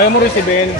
Ayaw mo receivein.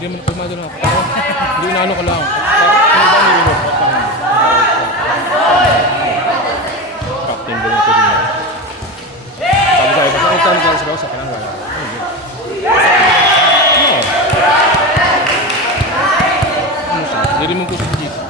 Hindi mo pumado na ako. Hindi inaano ko lang. Ano ba nilulok ko pa? Captain din ito din. Sabi sa'yo, basta kung tanong ka sa kanang wala. Ano siya? Hindi mo po siya dito.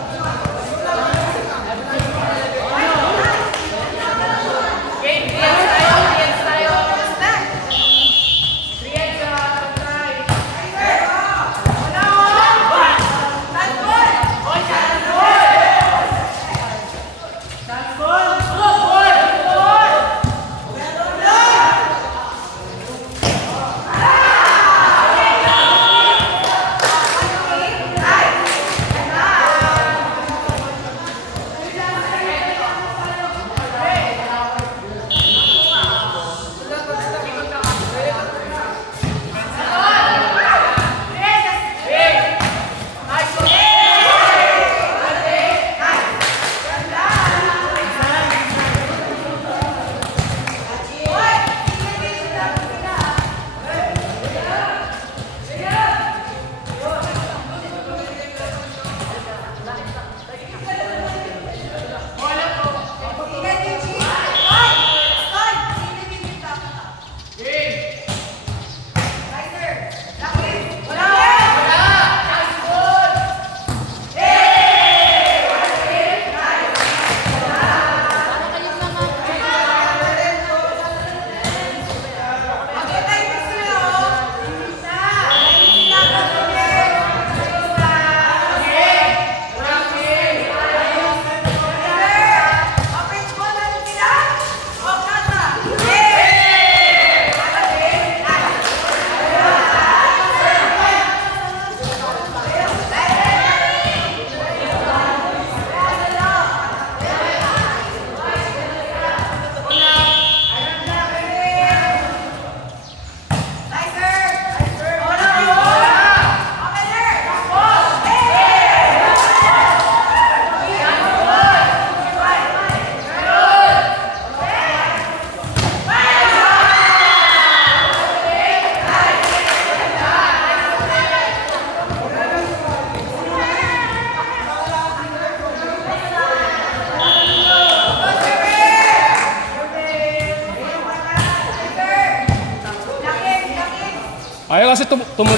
Ayaw kasi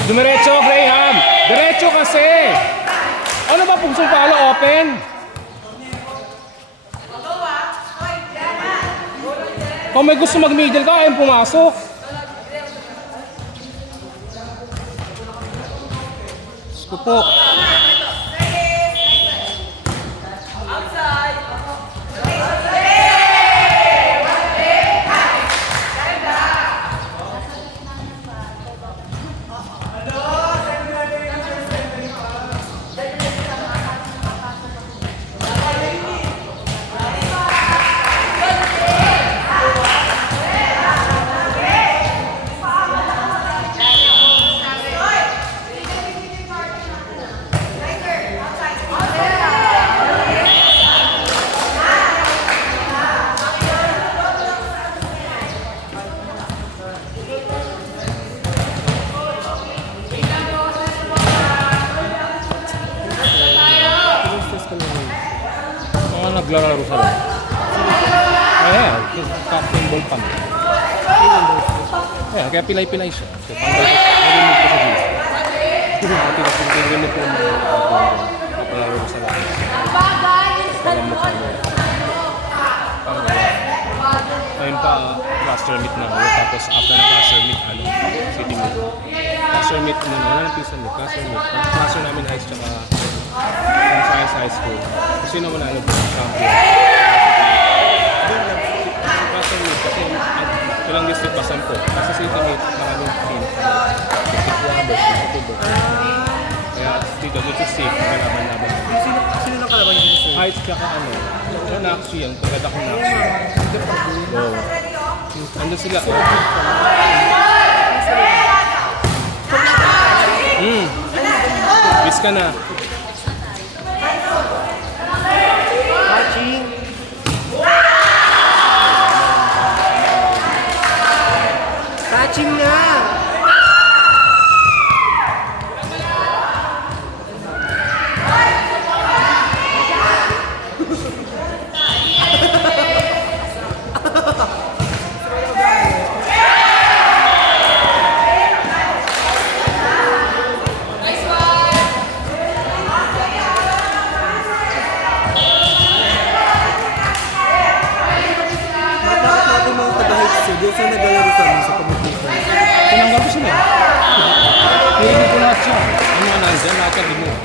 dumiretso, Graham. Diretso kasi. Ano ba pusong palo? Open. Kung may gusto mag-middle ka, ayaw pumasok. Gusto po. naglalaro sa loob. Ayan, captain ball pa. Ayan, kaya pilay-pilay siya. So, tanggal ko, narinig ko sa GC. Narinig ko na papalaro ko sa loob. Parang mukha mo. Ayun pa, cluster meet na. Tapos after ng cluster meet, city meet. Cluster meet muna, wala nang pisa meet. Cluster meet. Cluster namin high tsaka science high school. Kasi yun naman champion. Cluster meet kasi ilang district ba 10. Kasi city meet, maraming team. Kaya dito sa safe, kalaban-laban. Sino lang kalaban yung gusto? Heights tsaka yung Naxi, yung tagad akong Naxi. Oo. Andun sila. Miss ka na. Watching. Catching na! Doon sa naglalaro sa amin sa pamumukan. Tinanggal ko sila. Hirinig ko lahat siya. Ang mga nandyan, lahat yan mo.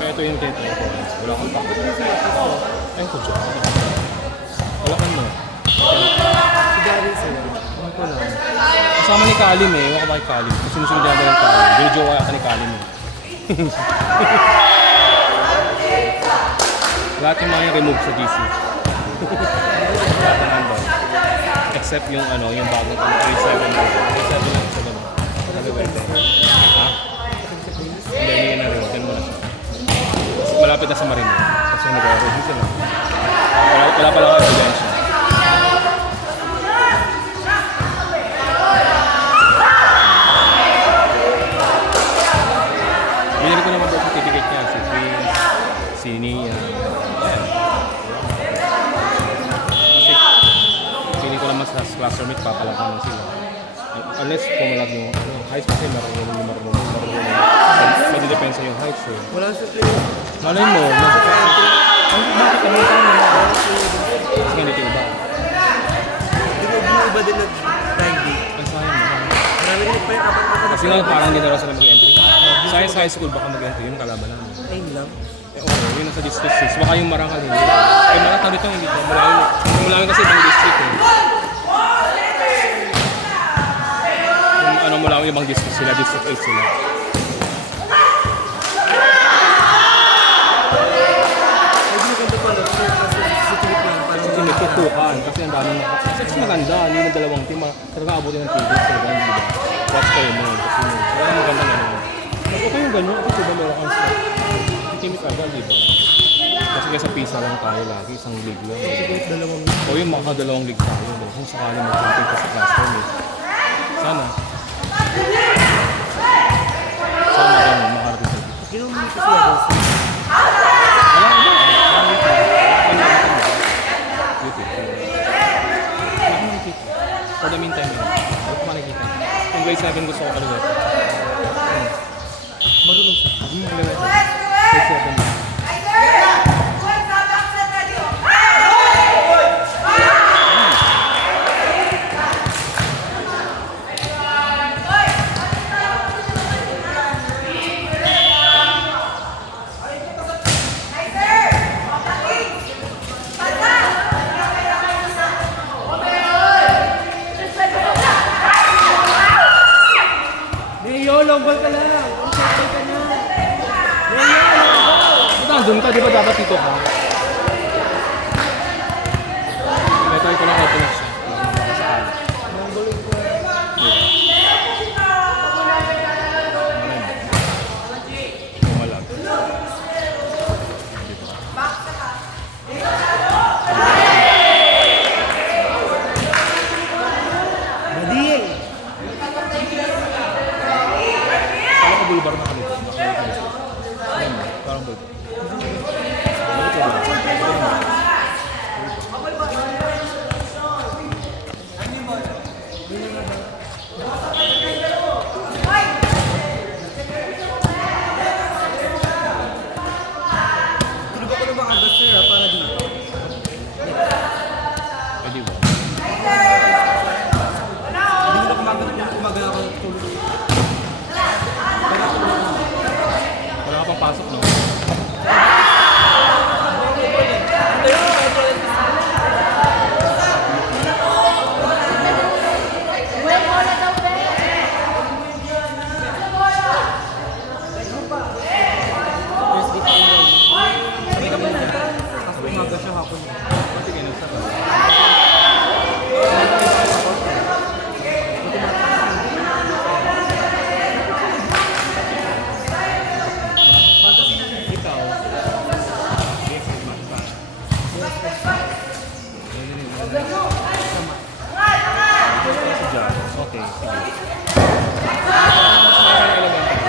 Kaya ito yung kento. Wala kang pakot. Ayun ko dyan. Wala kang mo. Si Gary sa'yo. Ano ko lang. Kasama ni Kalim eh. Ewan ko ba kay Kalim. Kasi sinusunod namin ng Kalim. Binijowa ka ni Kalim eh. Lahat yung mga yung remove sa GC. Lahat ng nandun. Except yung yung bagong 37 na. 37 lang sa gano'n. Sabi ba ito? Ha? Hindi, hindi na rin. Diyan mo na siya. Malapit na sa Marino. Kasi nag-aerobic sila. Wala pala kayo ebidensya. Binili ko naman daw certificate niya. Si Chris, si Nia. Sa classroom meet, papalakan lang sila. Unless pumalag yung heights kasi marunong. Madidepensa yung heights eh. Wala sa play. Malay mo, bakit naman tayo naman? Kasi hindi ito iba. Iba din nag-Friday. Ang sayang naman. Marami rin pa yung kapag Kasi nga parang hindi na raw sila mag-entry. Science High School baka mag-entry, yun kalaban namin. ayun lang. Oo, yun nasa district 6. Baka yung Marangal hindi. Marangal dito hindi ko. Mulawi kasi ibang district eh. Mula yung ibang district sila, district 8 sila. Ay, di maganda pala. Sa trip lang. Kasi may tutukan. Kasi ang daming kasi maganda. Hindi ng dalawang team. Talaga abutin ng TV. Talaga, di ba? Watch kayo mo. Kasi wala maganda nga naman. Okay yung ganyan. Kasi diba meron kang stop. Teamit agad, di ba? Kasi kaya sa PISA lang tayo lagi. Isang league lang. Dalawang O yung makakadalawang league tayo. Kung sakali mag-compete ka sa classroom eh. Sana. Sana ganun, makarating sa dito. Sino mo ito sila boss? Wala iba. YouTube. Wala akong nakikita. For the meantime, wala akong makikita. Yung grade 7 gusto ko kaliwet. Marunong siya. Kaliwet. Grade 7. Long ball ka lang. Ang sakay ka na. Nandun ka, di ba dapat dito ka? Metry ko lang open siya. Mangguling ko. Umalag. Bading. Bulbar na kami. Parang bulbar. Tulog ako ng mga agad sir para dito. Pwede ba? Hindi ko na kumagal ako tulog. Wala ka pang pasok, no? First week in then. Sabi ka muna. Tapos umaga siya hapon. Sige, nasa ka. Ikaw. Si John. Okay, sige. Para maganda kasi.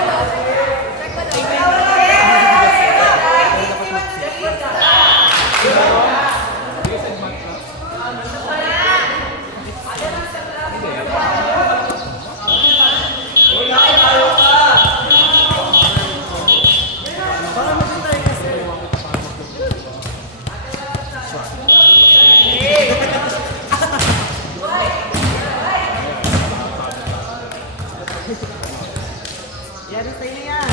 Yan sa inyo yan.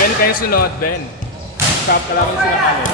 Ben, kayo sunod, Ben. Stop ka lang yung sinakali.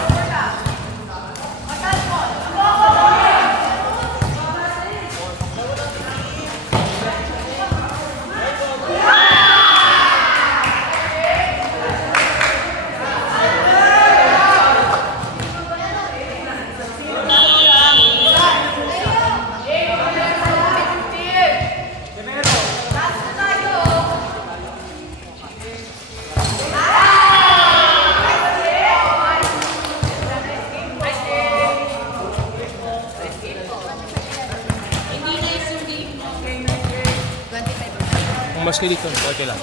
Kung mas kilig ko, okay lang.